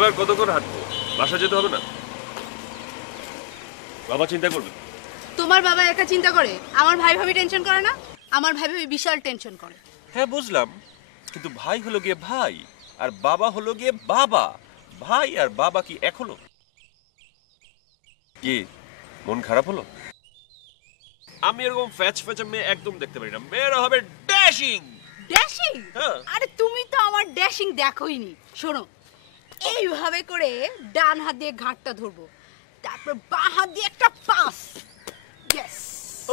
এভাবে আর কতক্ষণ হাঁটবো? বাসা যেতে হবে না? বাবা চিন্তা করবে। তোমার বাবা একা চিন্তা করে, আমার ভাই ভাবি টেনশন করে না? আমার ভাই ভাবি বিশাল টেনশন করে। হ্যাঁ বুঝলাম, কিন্তু ভাই হলো গিয়ে ভাই আর বাবা হলো গিয়ে বাবা। ভাই আর বাবা কি এক হলো? কি মন খারাপ হলো? আমি এরকম ফ্যাচ ফ্যাচা মেয়ে একদম দেখতে পারি না। মেয়েরা হবে ড্যাশিং। ড্যাশিং? হ্যাঁ। আরে তুমি তো আমার ড্যাশিং দেখোইনি। শোনো, এইভাবে করে ডান হাত দিয়ে ঘাটটা ধরবো, তারপর বাঁ হাত দিয়ে একটা পাস। ইয়েস।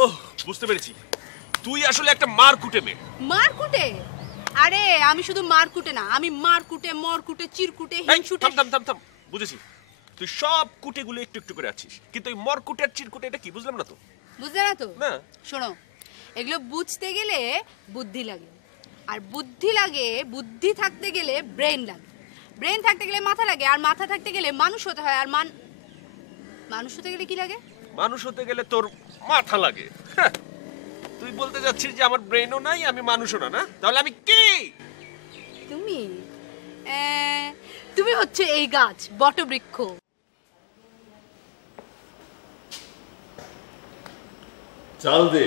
ওহ, বুঝতে পেরেছি, তুই আসলে একটা মারকুটে মেয়ে। মারকুটে? আরে আমি শুধু মারকুটে না, আমি মারকুটে, মরকুটে, চিরকুটে, হিংসুটে। থাম থাম থাম থাম, বুঝেছি। তুই সব কুটেগুলো একটু একটু করে আছিস, কিন্তু ওই মরকুটে আর চিরকুটে এটা কি বুঝলাম না তো। বুঝলে না তো? না। শোনো, এগুলো বুঝতে গেলে বুদ্ধি লাগে, আর বুদ্ধি লাগে, বুদ্ধি থাকতে গেলে ব্রেন লাগে, ব্রেন থাকতে গেলে মাথা লাগে, আর মাথা থাকতে গেলে মানুষ হতে হয়। আর মানুষ হতে গেলে কি লাগে? মানুষ হতে গেলে তোর মাথা লাগে। হ্যাঁ, তুই বলতে যাচ্ছিস যে আমার ব্রেনও নাই, আমি মানুষও না? না, তাহলে আমি কি? তুমি তুমি হচ্ছে এই গাছ, বটবৃক্ষ। চাল দে,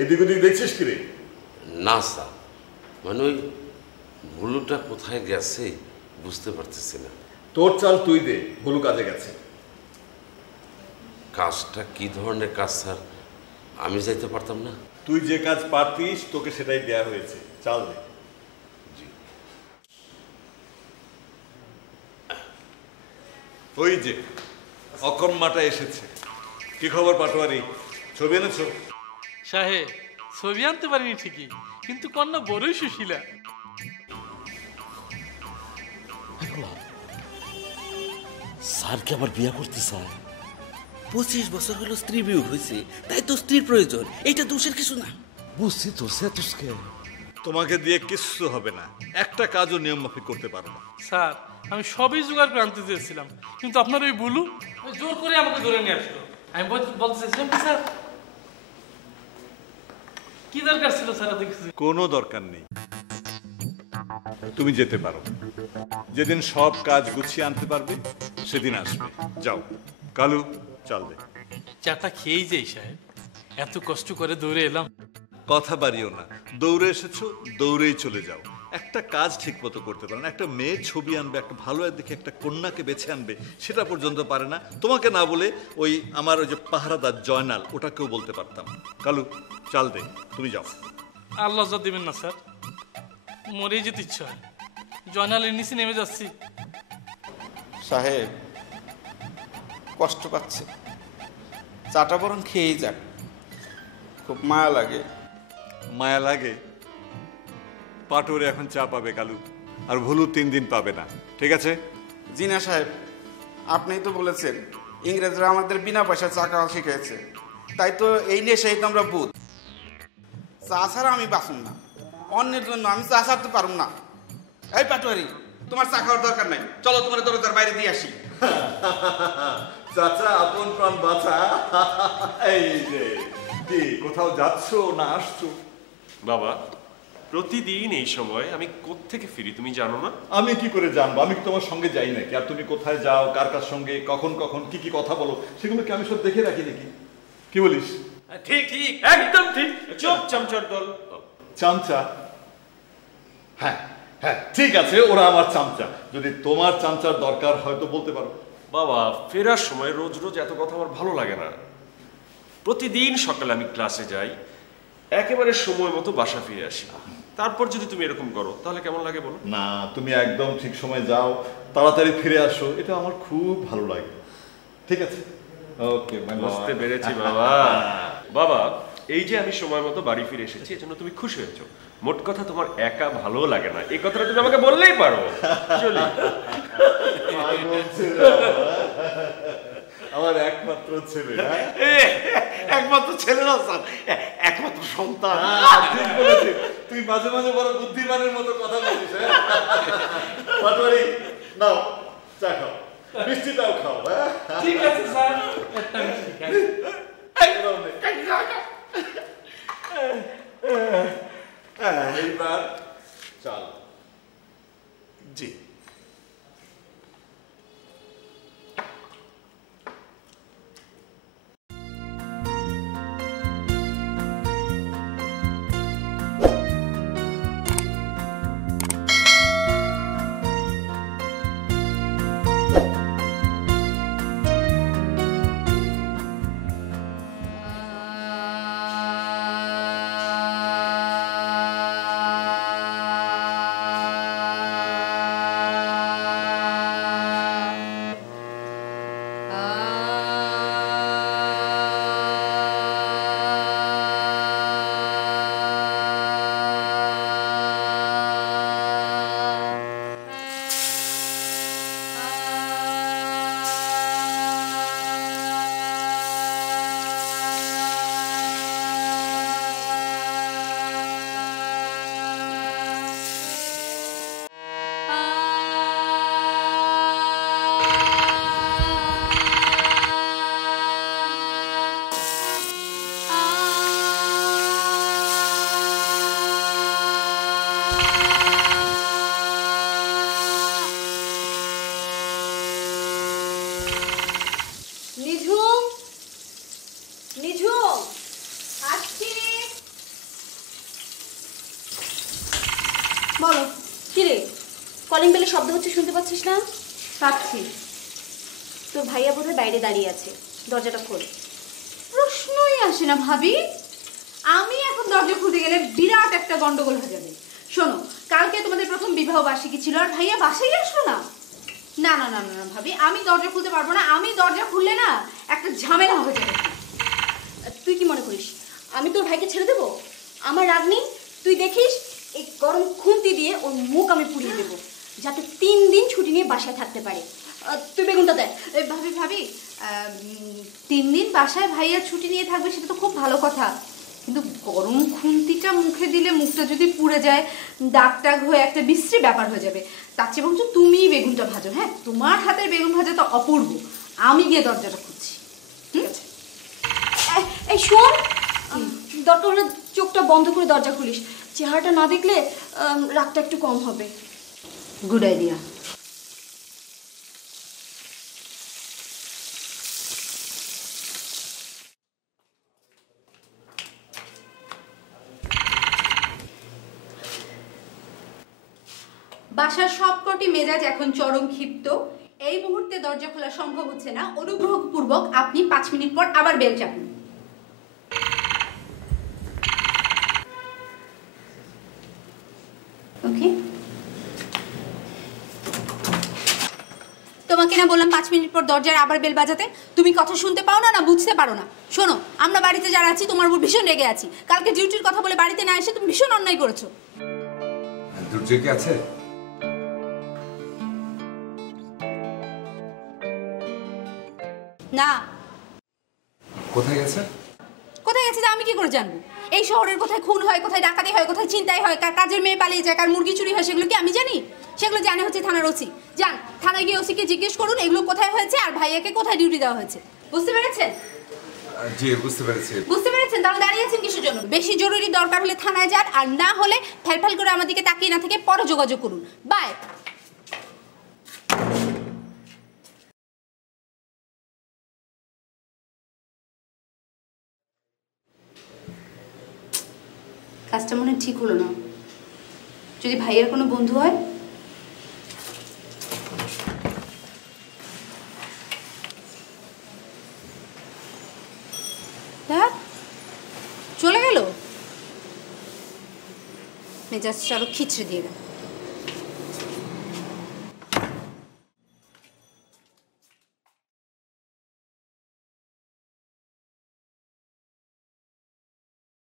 এদিক ওদিক দেখছিস কি রে? না স্যার, মানে ওই ভুলুটা কোথায় গেছে বুঝতে পারতেছি না। তোর চাল তুই দে, ভুলু কাজে গেছে। কাজটা কি ধরনের কাজ স্যার, আমি যাইতে পারতাম না? তুই যে কাজ পারতিস তোকে সেটাই দেয়া হয়েছে, চাল দে। ওই যে অকর্মাটা এসেছে। কি খবর পাটোয়ারি, ছবি এনেছো? সাহেব, ছবি আনতে পারিনি ঠিকই, কিন্তু কন্যা বড়ই সুশীলা। স্যার কি আবার বিয়া করতে চায়? 25 বছর হলো স্ত্রী বিয়োগ হয়েছে, তাই তো স্ত্রীর প্রয়োজন, এইটা দোষের কিছু না। বুঝছি তো, সে তুসকে তোমাকে দিয়ে কিচ্ছু হবে না, একটা কাজও নিয়ম মাফিক করতে পারো না। স্যার, আমি সবই জোগাড় করে আনতে চেয়েছিলাম, কিন্তু আপনার ওই বুলু ওই জোর করে আমাকে ধরে নিয়ে আসলো। আমি বলতে চাইছিলাম কি স্যার, কি দরকার ছিল স্যার এত কিছু? কোনো দরকার নেই, তুমি যেতে পারো। যেদিন সব কাজ গুছিয়ে আনতে পারবে সেদিন আসবে। যাও, কালু চাল দে। চাটা খেয়েই যাই সাহেব, এত কষ্ট করে দৌড়ে এলাম। কথা বাড়িও না, দৌড়ে এসেছো দৌড়েই চলে যাও। একটা কাজ ঠিক মতো করতে পারে না, একটা মেয়ের ছবি আনবে, একটা ভালো দেখে একটা কন্যাকে বেছে আনবে, সেটা পর্যন্ত পারে না। তোমাকে না বলে ওই আমার ওই যে পাহারাদার জয়নাল, ওটাকেও বলতে পারতাম। কালু চাল দে, তুমি যাও। আর লজ্জা দেবেন না স্যার, মরেই যেতে ইচ্ছা হয়। জয়নালের নিচে নেমে যাচ্ছি। সাহেব কষ্ট পাচ্ছে, চাটা বরং খেয়েই যাক, খুব মায়া লাগে। মায়া লাগে? পাটোরে এখন চা পাবে কালু, আর ভুলু 3 দিন পাবে না, ঠিক আছে? জি না সাহেব, আপনিই তো বলেছেন ইংরেজরা আমাদের বিনা পয়সা চা খাওয়া শিখেছে, তাই তো এই নেশাই তো আমরা বুধ। চা ছাড়া আমি বাঁচুন না, অন্যের জন্য আমি চা ছাড়তে পারুম না। এই পাটোয়ারি, তোমার চা খাওয়ার দরকার নাই, চলো তোমার দরজার বাইরে দিয়ে আসি। চাচা আপন প্রাণ বাঁচা। এই যে কি কোথাও যাচ্ছো না আসছো? বাবা, প্রতিদিন এই সময় আমি কোত্থেকে ফিরি তুমি জানো না? আমি কি করে জানবো? আমি কি তোমার সঙ্গে যাই নাকি? আর তুমি কোথায় যাও, কার কার সঙ্গে, কখন কখন কি কি কথা বলো, সেগুলো কি আমি সব দেখে রাখি নাকি? কি বলিস? ঠিক ঠিক, একদম ঠিক। চুপ চামচার দল। চামচা? হ্যাঁ হ্যাঁ ঠিক আছে, ওরা আমার চামচা। যদি তোমার চামচার দরকার হয় তো বলতে পারো। বাবা, ফেরার সময় রোজ রোজ এত কথা আমার ভালো লাগে না। প্রতিদিন সকালে আমি ক্লাসে যাই, একেবারে সময় মতো বাসা ফিরে আসি। তারপর যদি তুমি এরকম করো তাহলে কেমন লাগে বলো? না, তুমি একদম ঠিক সময় যাও, তাড়াতাড়ি ফিরে আসো, এটা আমার খুব ভালো লাগে। ঠিক আছে, ওকে। বুঝতে পেরেছি বাবা। বাবা, এই যে আমি সময় মতো বাড়ি ফিরে এসেছি এজন্য তুমি খুশি হয়েছো। মোট কথা তোমার একা ভালো লাগে না, এই কথাটা তুমি আমাকে বললেই পারো। চলি। আমার একমাত্র ছেলে। একমাত্র ছেলে না স্যার, একমাত্র সন্তান। ঠিক বলেছিস, তুই মাঝে মাঝে বড় বুদ্ধিমানের মতো কথা বলিস। পাটোয়ারি নাও, চা খাও, মিষ্টিটাও খাও। ঠিক আছে স্যার, একটা মিষ্টি খাই। এইবার চাল। জি বলো কি রে, কলিং বেলে শব্দ হচ্ছে, শুনতে পাচ্ছিস না? পাচ্ছি। তোর ভাইয়া বোধহয় বাইরে দাঁড়িয়ে আছে, দরজাটা খোল। প্রশ্নই আসে না ভাবি, আমি এখন দরজা খুলতে গেলে বিরাট একটা গন্ডগোল হয়ে যাবে। শোনো, কালকে তোমাদের প্রথম বিবাহ বার্ষিকী ছিল আর ভাইয়া বাসায় আসলো না। না না না না না ভাবি, আমি দরজা খুলতে পারবো না। আমি দরজা খুললে না একটা ঝামেলা হয়ে যাবে। তুই কি মনে করিস আমি তোর ভাইকে ছেড়ে দেবো? আমার রাগ নেই, তুই দেখিস এই গরম খুন্তি দিয়ে ওর মুখ আমি পুড়িয়ে দেবো, যাতে 3 দিন ছুটি নিয়ে বাসায় থাকতে পারে। তুই বেগুনটা দেখ। ভাবি ভাবি 3 দিন বাসায় ভাইয়া ছুটি নিয়ে থাকবে সেটা তো খুব ভালো কথা, কিন্তু গরম খুন্তিটা মুখে দিলে মুখটা যদি পুড়ে যায়, দাগ টাগ হয়ে একটা বিশ্রী ব্যাপার হয়ে যাবে। তার চেয়ে বলছো তুমিই বেগুনটা ভাজো। হ্যাঁ, তোমার হাতের বেগুন ভাজা তো অপূর্ব। আমি গিয়ে দরজাটা খুঁজছি। ঠিক আছে? এই শোন, দরকার হলে চোখটা বন্ধ করে দরজা খুলিস, চেহারাটা না দেখলে রাগটা একটু কম হবে। Good idea. বাসার সবকটি মেজাজ এখন চরম ক্ষিপ্ত। এই মুহূর্তে দরজা খোলা সম্ভব হচ্ছে না। অনুগ্রহপূর্বক আপনি 5 মিনিট পর আবার বেল চাপুন। ওকে, তোমাকে না বললাম 5 মিনিট পর দরজার আবার বেল বাজাতে? তুমি কথা শুনতে পাও না, না বুঝতে পারো না? শোনো, আমরা বাড়িতে যারা আছি তোমার উপর ভীষণ রেগে আছি। কালকে ডিউটির কথা বলে বাড়িতে না এসে তুমি ভীষণ অন্যায় করেছো। দুর্জয় কি আছে? না। কোথায় গেছে? কোথায় গেছে আমি কি করে জানবো? এই শহরের কোথায় খুন হয়, কোথায় ডাকাতি হয়, কোথায় ছিনতাই হয়, কার কাজের মেয়ে পালিয়ে যায়, কার মুরগি চুরি হয়, সেগুলো কি আমি জানি? সেগুলো জানে হচ্ছে থানার ওসি। যান, থানায় গিয়ে ওসিকে জিজ্ঞেস করুন এগুলো কোথায় হয়েছে আর ভাইয়াকে কোথায় ডিউটি দেওয়া হয়েছে। বুঝতে পেরেছেন? জি বুঝতে পেরেছি। বুঝতে পেরেছেন? তাহলে দাঁড়িয়ে আছেন কিসের জন্য? বেশি জরুরি দরকার হলে থানায় যান, আর না হলে ফেলফেল করে আমার দিকে তাকিয়ে না থেকে পরে যোগাযোগ করুন। বাই। কাজটা মনে ঠিক হলো না। যদি ভাইয়ের কোনো বন্ধু হয়? চলে গেল, মেজাজটা আরো খিচড়ে দিয়ে গেল।